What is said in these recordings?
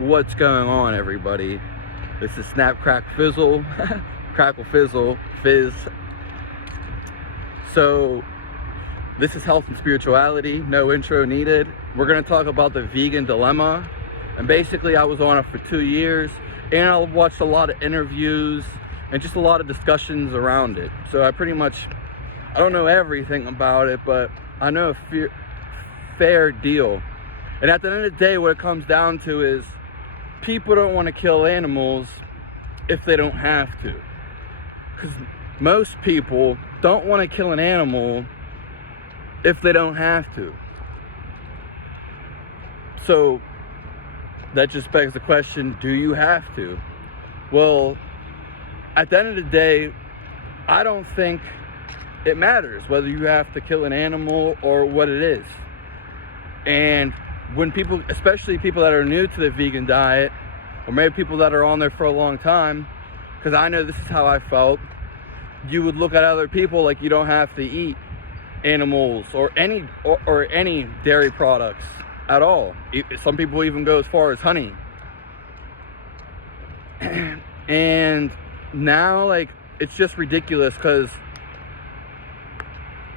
What's going on, everybody? This is Snap Crack Fizzle Crackle Fizzle Fizz. So this is health and spirituality, no intro needed. We're going to talk about the vegan dilemma, and basically I was on it for 2 years, and I watched a lot of interviews and just a lot of discussions around it. So I don't know everything about it, but I know a fair deal. And at the end of the day, what it comes down to is people don't want to kill animals if they don't have to. Because most people don't want to kill an animal if they don't have to. So that just begs the question, do you have to? Well, at the end of the day, I don't think it matters whether you have to kill an animal or what it is. And when people, especially people that are new to the vegan diet, or maybe people that are on there for a long time, because I know this is how I felt, you would look at other people like you don't have to eat animals or any dairy products at all. Some people even go as far as honey. And now, like, it's just ridiculous, because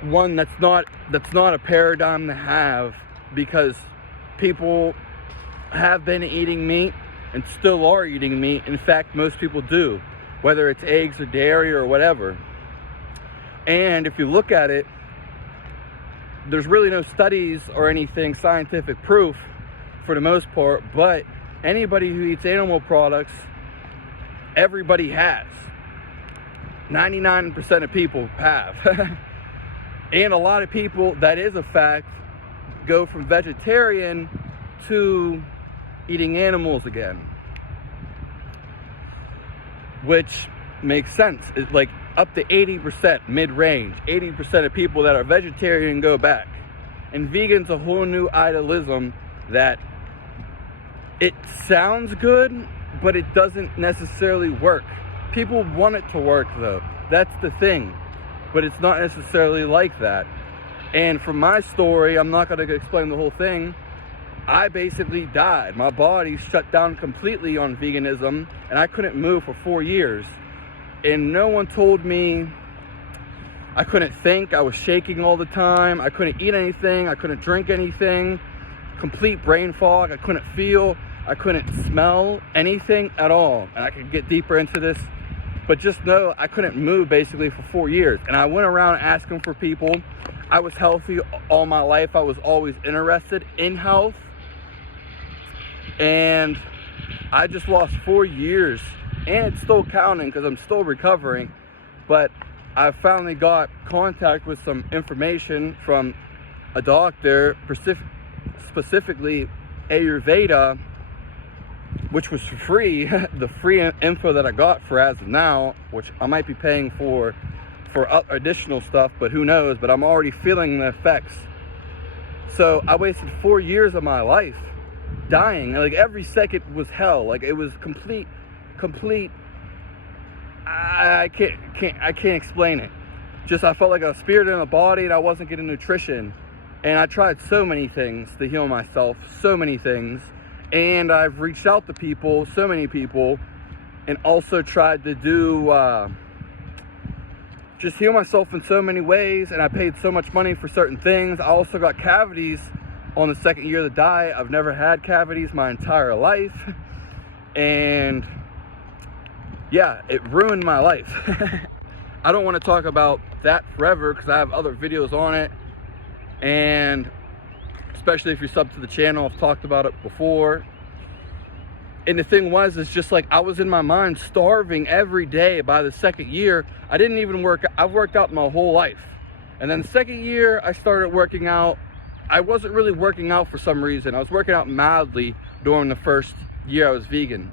one, that's not a paradigm to have, because people have been eating meat and still are eating meat. In fact, most people do, whether it's eggs or dairy or whatever. And if you look at it, there's really no studies or anything, scientific proof for the most part, but anybody who eats animal products, everybody has. 99% of people have. And a lot of people, that is a fact, go from vegetarian to eating animals again, which makes sense. It's like up to 80%, mid-range, 80% of people that are vegetarian go back. And vegan's a whole new idealism that it sounds good, but it doesn't necessarily work. People want it to work, though. That's the thing. But it's not necessarily like that. And from my story, I'm not going to explain the whole thing. I basically died. My body shut down completely on veganism, and I couldn't move for 4 years. And no one told me. I couldn't think. I was shaking all the time. I couldn't eat anything. I couldn't drink anything. Complete brain fog. I couldn't feel. I couldn't smell anything at all. And I could get deeper into this. But just know I couldn't move basically for 4 years. And I went around asking for people. I was healthy all my life. I was always interested in health. And I just lost 4 years. And it's still counting because I'm still recovering. But I finally got contact with some information from a doctor, specifically Ayurveda, which was free. The free info that I got for as of now, which I might be paying for additional stuff, but who knows. But I'm already feeling the effects. So I wasted 4 years of my life dying. Like, every second was hell. Like, it was complete. I can't explain it. Just, I felt like a spirit in a body, and I wasn't getting nutrition. And I tried so many things to heal myself, so many things. And I've reached out to people, so many people, and also tried to do just heal myself in so many ways. And I paid so much money for certain things. I also got cavities on the second year of the diet. I've never had cavities my entire life. And yeah, it ruined my life. I don't want to talk about that forever because I have other videos on it. And especially if you're sub to the channel, I've talked about it before. And the thing was, it's just like I was in my mind starving every day. By the second year, I didn't even work. I've worked out my whole life. And then the second year, I started working out. I wasn't really working out for some reason. I was working out mildly during the first year I was vegan.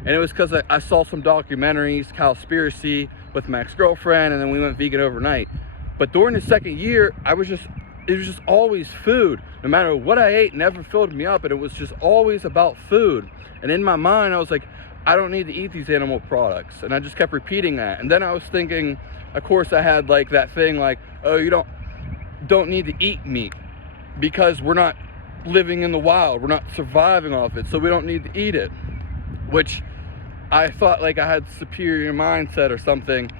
And it was because I saw some documentaries, Cowspiracy, with my ex-girlfriend, and then we went vegan overnight. But during the second year, it was just always food. No matter what I ate, never filled me up, and it was just always about food. And in my mind, I was like, I don't need to eat these animal products. And I just kept repeating that. And then I was thinking, of course, I had like that thing like, oh, you don't need to eat meat because we're not living in the wild. We're not surviving off it, so we don't need to eat it. Which I thought like I had superior mindset or something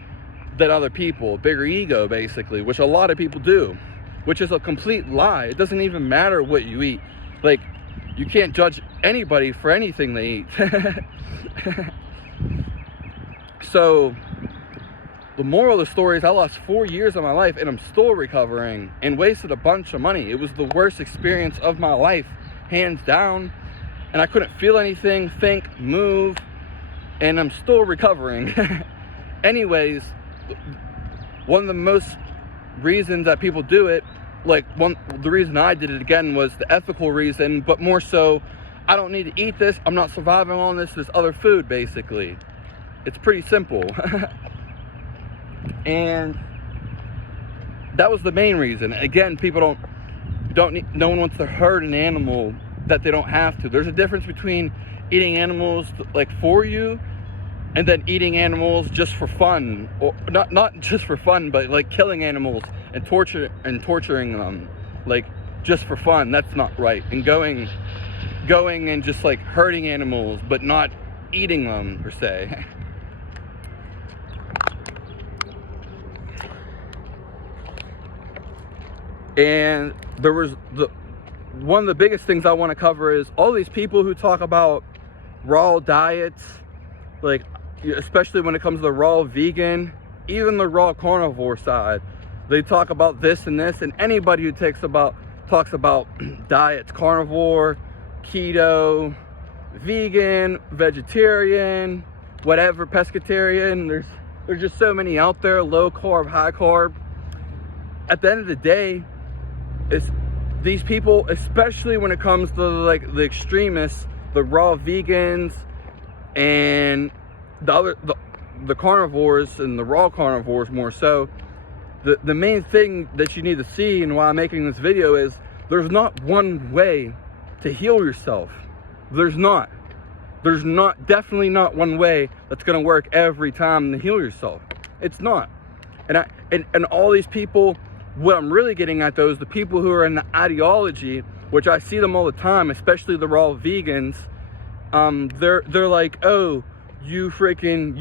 than other people, bigger ego basically, which a lot of people do, which is a complete lie. It doesn't even matter what you eat. Like, you can't judge anybody for anything they eat. So the moral of the story is I lost 4 years of my life and I'm still recovering and wasted a bunch of money. It was the worst experience of my life, hands down. And I couldn't feel anything, think, move, and I'm still recovering. Anyways, one of the most reasons that people do it, the reason I did it again was the ethical reason, but more so, I don't need to eat this, I'm not surviving on this other food, basically. It's pretty simple. And that was the main reason. Again, people no one wants to hurt an animal that they don't have to. There's a difference between eating animals like for you and then eating animals just for fun, or not just for fun, but like killing animals and torturing them like just for fun. That's not right. And going and just like hurting animals but not eating them per se. And there was one of the biggest things I want to cover is all these people who talk about raw diets, like especially when it comes to the raw vegan, even the raw carnivore side. They talk about this and this, and anybody who talks about diets, carnivore, keto, vegan, vegetarian, whatever, pescatarian, there's just so many out there, low carb, high carb. At the end of the day, it's these people, especially when it comes to like the extremists, the raw vegans and the carnivores and the raw carnivores more so, the main thing that you need to see and why I'm making this video is there's not one way to heal yourself. There's definitely not one way that's going to work every time to heal yourself. It's not. And all these people, what I'm really getting at though is the people who are in the ideology, which I see them all the time, especially the raw vegans. They're like, oh, you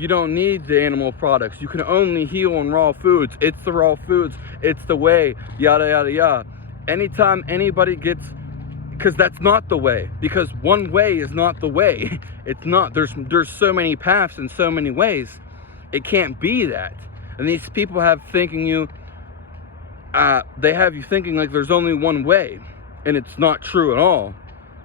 don't need the animal products. You can only heal on raw foods. It's the raw foods. It's the way, yada, yada, yada. Anytime anybody because that's not the way, because one way is not the way. It's not. There's so many paths and so many ways. It can't be that. And these people have they have you thinking like there's only one way, and it's not true at all.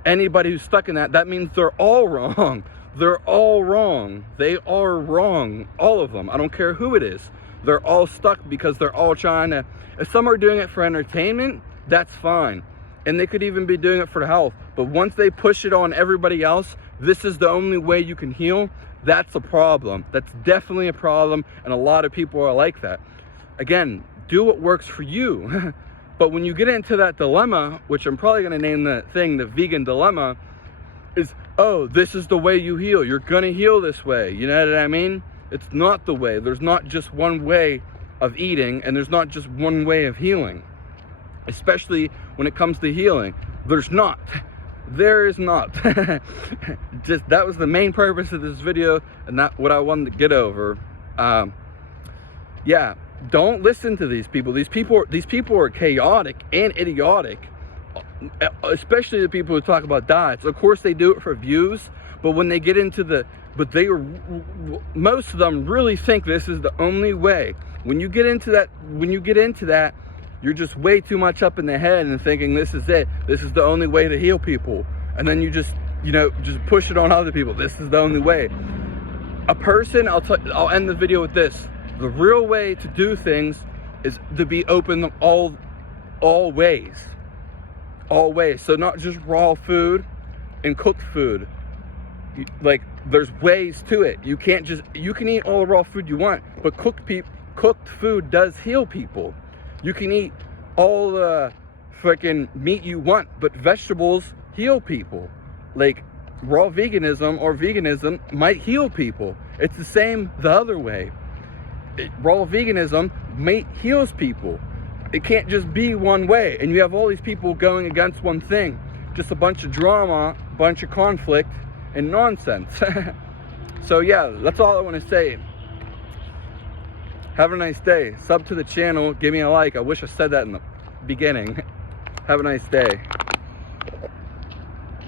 Anybody who's stuck in that means they're all wrong. They're all wrong. They are wrong. All of them. I don't care who it is. They're all stuck because they're all trying to, if some are doing it for entertainment, that's fine. And they could even be doing it for health. But once they push it on everybody else, this is the only way you can heal, that's a problem. That's definitely a problem, and a lot of people are like that. Again, do what works for you. But when you get into that dilemma, which I'm probably going to name the thing the vegan dilemma, is, oh, this is the way you heal. You're going to heal this way. You know what I mean? It's not the way. There's not just one way of eating, and there's not just one way of healing. Especially when it comes to healing. There's not. There is not. Just that was the main purpose of this video, and that's what I wanted to get over. Yeah, don't listen to these people. These people are chaotic and idiotic. Especially the people who talk about diets. Of course they do it for views, but when they get into most of them really think this is the only way. When you get into that, you're just way too much up in the head and thinking this is it. This is the only way to heal people. And then you just push it on other people. This is the only way. I'll end the video with this. The real way to do things is to be open all ways. All ways. So not just raw food and cooked food. Like, there's ways to it. You can eat all the raw food you want, but cooked food does heal people. You can eat all the freaking meat you want, but vegetables heal people. Like, raw veganism or veganism might heal people. It's the same the other way. Raw veganism heals people. It can't just be one way, and you have all these people going against one thing. just a bunch of drama, bunch of conflict, and nonsense. So yeah, that's all I want to say. Have a nice day. Sub to the channel. Give me a like. I wish I said that in the beginning. Have a nice day.